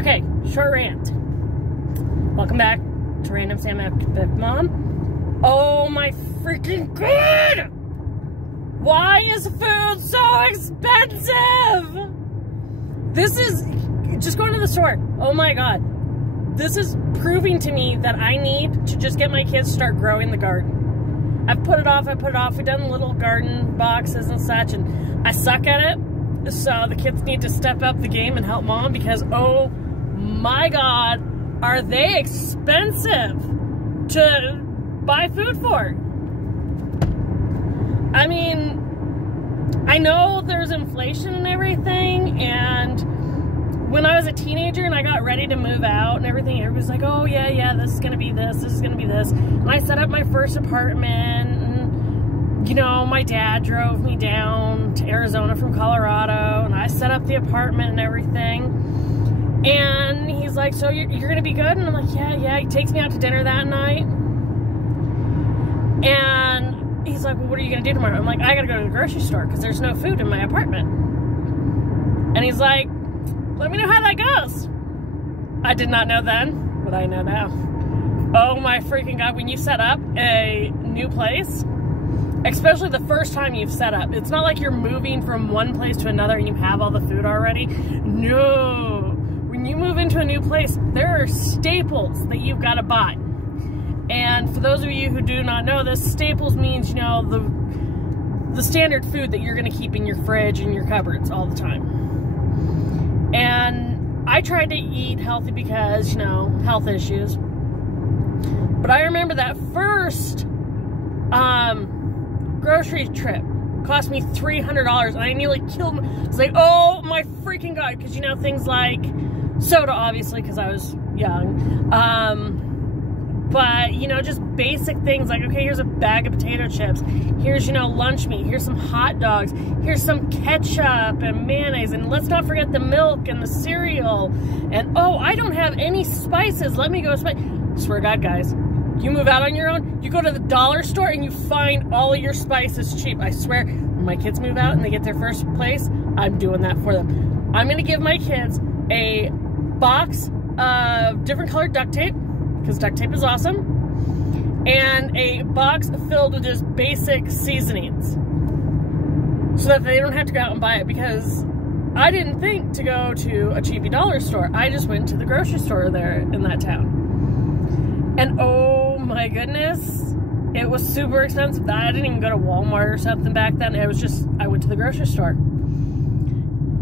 Okay, short rant. Welcome back to Random Sam Epic Mom. Oh my freaking god! Why is food so expensive? This is just going to the store. Oh my god. This is proving to me that I need to just get my kids to start growing the garden. I've put it off. We've done little garden boxes and such, and I suck at it. So the kids need to step up the game and help mom because, oh my god, are they expensive to buy food for? I mean, I know there's inflation and everything, and when I was a teenager and I got ready to move out and everything, everybody's like, oh yeah, this is gonna be this is gonna be this. And I set up my first apartment, and you know, my dad drove me down to Arizona from Colorado, and I set up the apartment and everything. And he's like, so you're gonna be good? And I'm like, yeah. He takes me out to dinner that night. And he's like, well, what are you gonna do tomorrow? I'm like, I gotta go to the grocery store because there's no food in my apartment. And he's like, let me know how that goes. I did not know then, but I know now. Oh my freaking god, when you set up a new place, especially the first time you've set up, it's not like you're moving from one place to another and you have all the food already. No. When you move into a new place, there are staples that you've got to buy. And for those of you who do not know this, staples means, you know, the standard food that you're going to keep in your fridge and your cupboards all the time. And I tried to eat healthy because, you know, health issues. But I remember that first grocery trip cost me $300 and I nearly killed me. It's like, oh my freaking god, because you know, things like soda, obviously, because I was young, but you know, just basic things like, okay, here's a bag of potato chips, here's, you know, lunch meat, here's some hot dogs, here's some ketchup and mayonnaise, and let's not forget the milk and the cereal, and oh, I don't have any spices, let me go swear to god, guys, you move out on your own, you go to the dollar store and you find all of your spices cheap. I swear, when my kids move out and they get their first place, I'm doing that for them. I'm gonna give my kids a box of different colored duct tape, because duct tape is awesome, and a box filled with just basic seasonings, so that they don't have to go out and buy it, because I didn't think to go to a cheapy dollar store. I just went to the grocery store there in that town. And oh my goodness, it was super expensive. I didn't even go to Walmart or something back then. It was just, I went to the grocery store.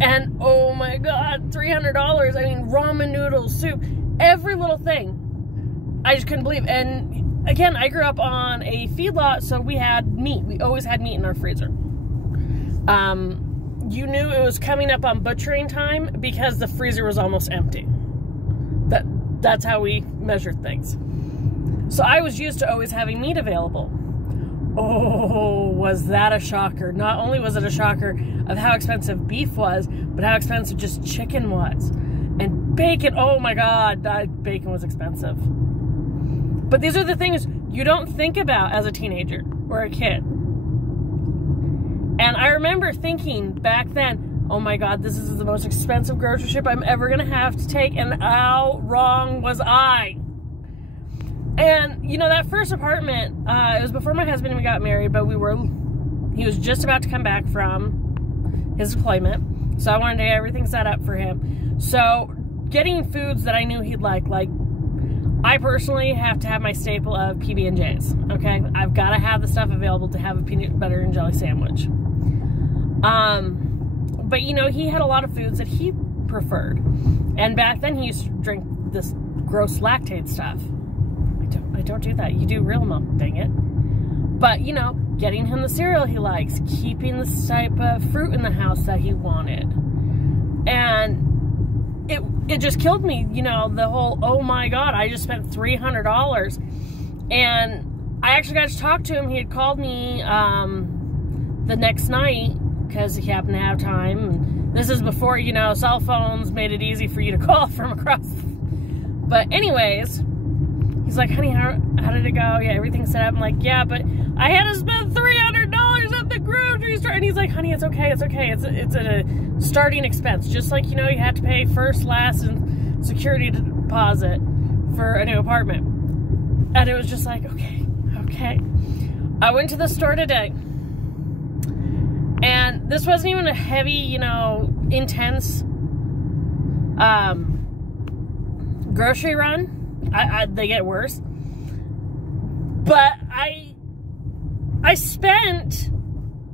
And oh my god, $300. I mean, ramen noodles, soup, every little thing. I just couldn't believe. And again, I grew up on a feedlot, so we had meat. We always had meat in our freezer. You knew it was coming up on butchering time because the freezer was almost empty. That's how we measured things. So I was used to always having meat available. Oh, was that a shocker. Not only was it a shocker of how expensive beef was, but how expensive just chicken was. And bacon, oh my god, bacon was expensive. But these are the things you don't think about as a teenager or a kid. And I remember thinking back then, oh my god, this is the most expensive grocery trip I'm ever gonna have to take, and how wrong was I? And, you know, that first apartment, it was before my husband and we got married, but he was just about to come back from his deployment, so I wanted to get everything set up for him. So, getting foods that I knew he'd like I personally have to have my staple of PB&J's, okay? I've got to have the stuff available to have a peanut butter and jelly sandwich. But, you know, he had a lot of foods that he preferred. And back then, he used to drink this gross lactate stuff. I don't do that. You do real milk, dang it. But, you know, getting him the cereal he likes, keeping the type of fruit in the house that he wanted. And it just killed me, you know, the whole, oh my god, I just spent $300. And I actually got to talk to him. He had called me the next night because he happened to have time. And this is before, you know, cell phones made it easy for you to call from across. But anyways, he's like, honey, how did it go? Yeah, everything's set up. I'm like, yeah, but I had to spend $300 at the grocery store. And he's like, honey, it's okay, it's okay. It's a starting expense. Just like, you know, you have to pay first, last, and security deposit for a new apartment. And it was just like, okay. I went to the store today, and this wasn't even a heavy, you know, intense grocery run. They get worse. But I spent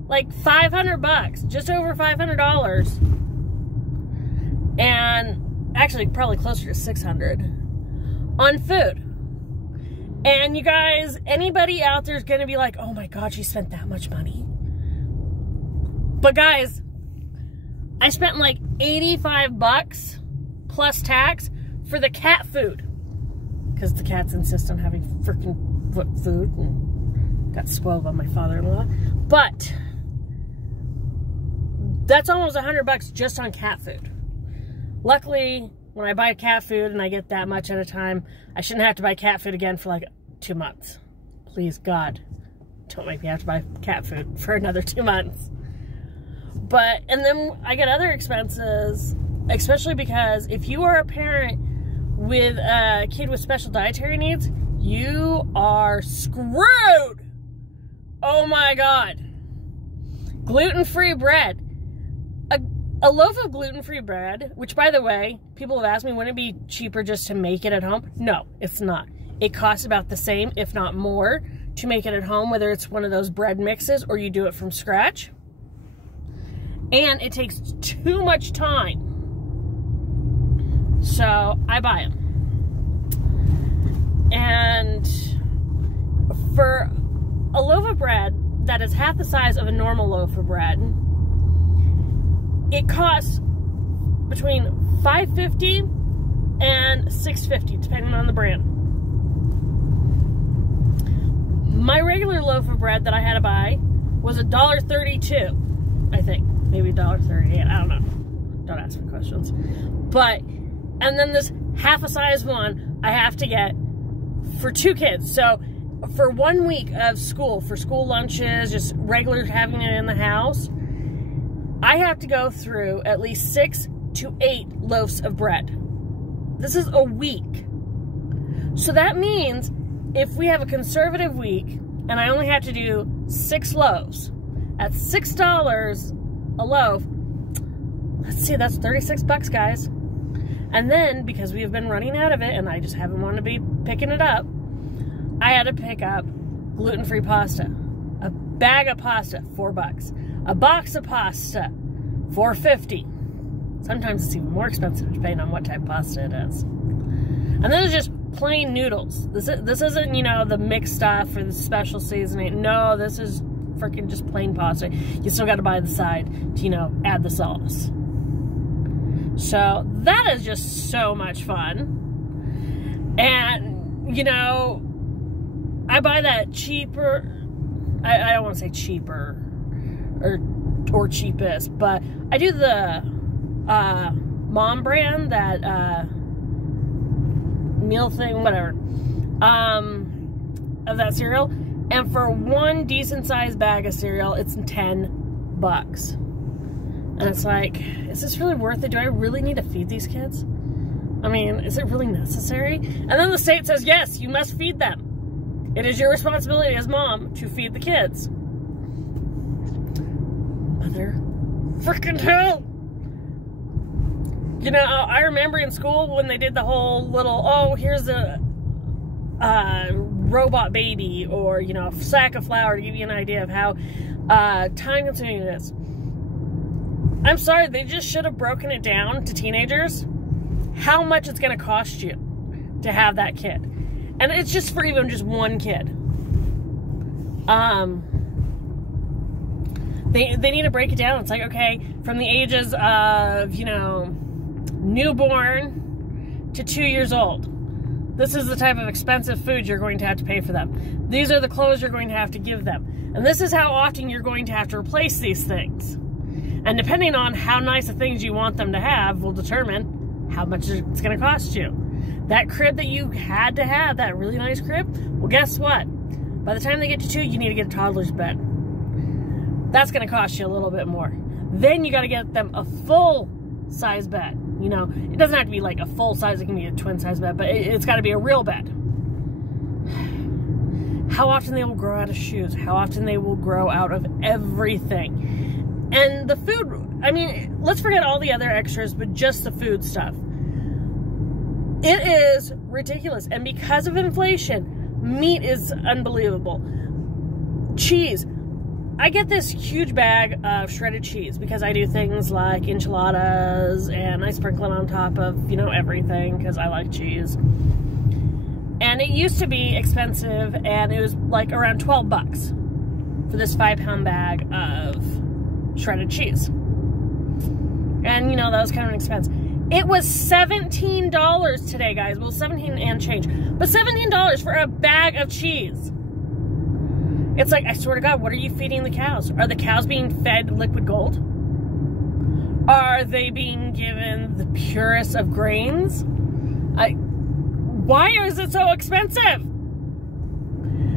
like $500, just over $500, and actually probably closer to $600 on food. And you guys, anybody out there is going to be like, oh my God, she spent that much money. But guys, I spent like $85 plus tax for the cat food. Because the cats insist on having freaking food, and got spoiled by my father-in-law. But that's almost $100 just on cat food. Luckily, when I buy cat food and I get that much at a time, I shouldn't have to buy cat food again for like 2 months. Please, God, don't make me have to buy cat food for another 2 months. But, and then I get other expenses, especially because if you are a parent with a kid with special dietary needs, you are screwed. Oh my God. Gluten-free bread. A loaf of gluten-free bread, which by the way, people have asked me, wouldn't it be cheaper just to make it at home? No, it's not. It costs about the same, if not more, to make it at home, whether it's one of those bread mixes or you do it from scratch. And it takes too much time. So I buy them. And for a loaf of bread that is half the size of a normal loaf of bread, it costs between $5.50 and $6.50, depending on the brand. My regular loaf of bread that I had to buy was $1.32, I think. Maybe $1.38, I don't know. Don't ask me questions. But, and then this half a size one I have to get for 2 kids. So for 1 week of school, for school lunches, just regular having it in the house, I have to go through at least 6 to 8 loaves of bread. This is a week. So that means if we have a conservative week and I only have to do 6 loaves at $6 a loaf, let's see, that's $36, guys. And then, because we have been running out of it and I just haven't wanted to be picking it up, I had to pick up gluten-free pasta. A bag of pasta, $4. A box of pasta, $4.50. Sometimes it's even more expensive depending on what type of pasta it is. And then there's just plain noodles. This isn't, you know, the mixed stuff or the special seasoning. No, this is freaking just plain pasta. You still got to buy the side to, you know, add the sauce. So that is just so much fun. And, you know, I buy that cheaper, I don't want to say cheaper or cheapest, but I do the Mom brand, that meal thing, whatever, of that cereal. And for one decent sized bag of cereal, it's $10. And it's like, is this really worth it? Do I really need to feed these kids? I mean, is it really necessary? And then the state says, yes, you must feed them. It is your responsibility as mom to feed the kids. Mother freaking hell. You know, I remember in school when they did the whole little, oh, here's a robot baby, or, you know, a sack of flour, to give you an idea of how time consuming it is. I'm sorry, they just should have broken it down to teenagers how much it's going to cost you to have that kid. And it's just for even just one kid. They need to break it down. It's like, okay, from the ages of, you know, newborn to 2 years old, this is the type of expensive food you're going to have to pay for them. These are the clothes you're going to have to give them. And this is how often you're going to have to replace these things. And depending on how nice the things you want them to have will determine how much it's going to cost you. That crib that you had to have, that really nice crib, well, guess what? By the time they get to 2, you need to get a toddler's bed. That's going to cost you a little bit more. Then you got to get them a full-size bed. You know, it doesn't have to be like a full size. It can be a twin size bed, but it's got to be a real bed. How often they will grow out of shoes. How often they will grow out of everything. And the food, I mean, let's forget all the other extras, but just the food stuff. It is ridiculous. And because of inflation, meat is unbelievable. Cheese. I get this huge bag of shredded cheese because I do things like enchiladas and I sprinkle it on top of, you know, everything because I like cheese. And it used to be expensive, and it was like around 12 bucks for this 5-pound bag of shredded cheese. And, you know, that was kind of an expense. It was $17 today, guys. Well, 17 and change. But $17 for a bag of cheese. It's like, I swear to God, what are you feeding the cows? Are the cows being fed liquid gold? Are they being given the purest of grains? Why is it so expensive?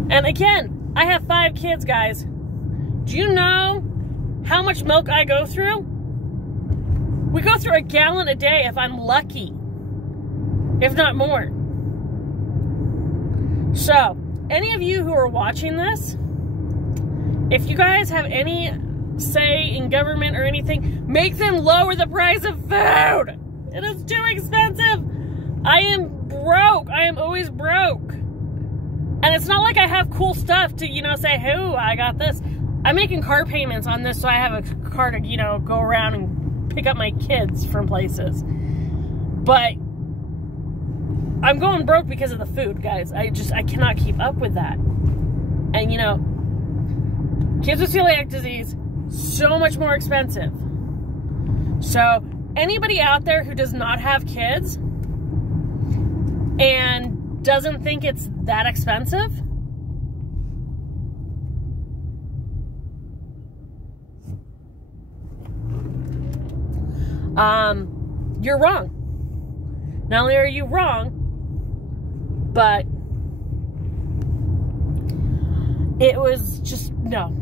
And again, I have 5 kids, guys. Do you know how much milk I go through? We go through a gallon a day if I'm lucky. If not more. So, any of you who are watching this, if you guys have any say in government or anything, make them lower the price of food. It is too expensive. I am broke. I am always broke. And it's not like I have cool stuff to, you know, say, "Hey, I got this." I'm making car payments on this so I have a car to, you know, go around and pick up my kids from places. But I'm going broke because of the food, guys. I cannot keep up with that. And, you know, kids with celiac disease, so much more expensive. So, anybody out there who does not have kids and doesn't think it's that expensive, you're wrong. Not only are you wrong, but it was just, no.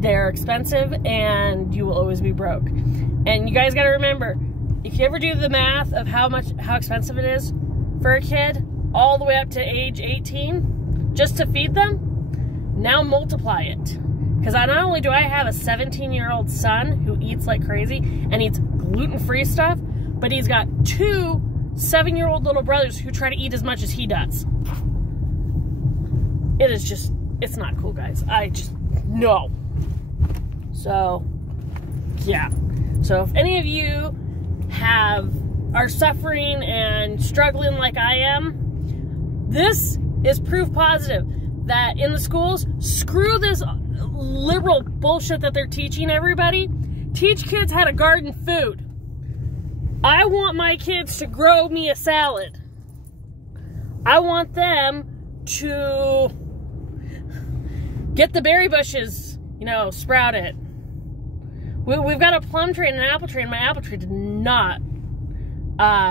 They're expensive and you will always be broke. And you guys got to remember, if you ever do the math of how expensive it is for a kid all the way up to age 18 just to feed them, now multiply it. Because not only do I have a 17-year-old son who eats like crazy and eats gluten-free stuff, but he's got 2 7-year-old little brothers who try to eat as much as he does. It is just, it's not cool, guys. No. So, yeah. So if any of you are suffering and struggling like I am, this is proof positive that in the schools, screw this liberal bullshit that they're teaching everybody. Teach kids how to garden food. I want my kids to grow me a salad. I want them to get the berry bushes, you know, sprouted. We've got a plum tree and an apple tree, and my apple tree did not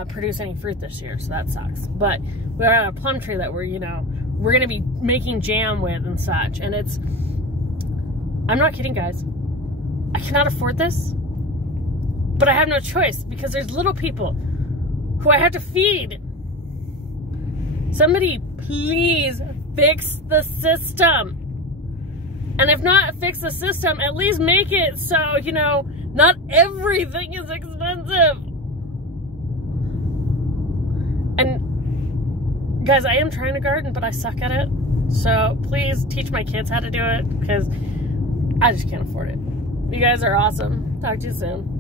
produce any fruit this year, so that sucks. But we got a plum tree that we're going to be making jam with and such. And I'm not kidding, guys. I cannot afford this, but I have no choice because there's little people who I have to feed. Somebody please fix the system. And if not fix the system, at least make it so, you know, not everything is expensive. And guys, I am trying to garden, but I suck at it. So please teach my kids how to do it because I just can't afford it. You guys are awesome. Talk to you soon.